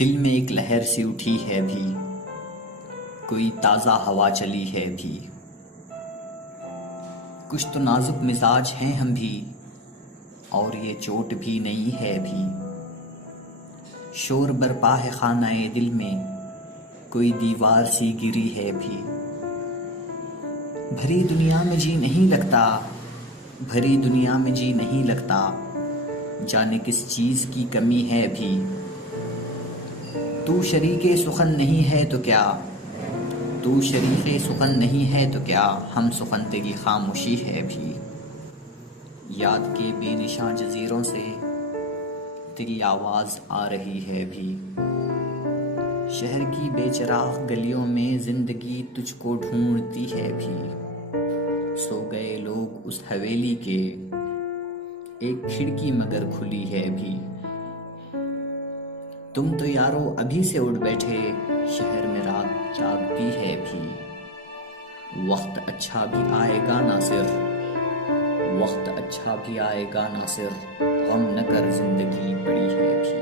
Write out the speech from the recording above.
दिल में एक लहर सी उठी है भी, कोई ताज़ा हवा चली है भी। कुछ तो नाजुक मिजाज हैं हम भी, और ये चोट भी नहीं है भी। शोर बरपा है खानाए दिल में, कोई दीवार सी गिरी है भी। भरी दुनिया में जी नहीं लगता, भरी दुनिया में जी नहीं लगता, जाने किस चीज़ की कमी है भी। तू शरीके सुखन नहीं है तो क्या, तू शरीके सुखन नहीं है तो क्या, हम सुखन तेरी खामोशी है भी। याद के बेनिशां जजीरों से तेरी आवाज़ आ रही है भी। शहर की बेचराग गलियों में जिंदगी तुझको ढूंढती है भी। सो गए लोग उस हवेली के, एक खिड़की मगर खुली है भी। तुम तो यारो अभी से उठ बैठे, शहर में रात जागती है भी। वक्त अच्छा भी आएगा नासिर, वक्त अच्छा भी आएगा नासिर, गम न कर जिंदगी पड़ी है भी।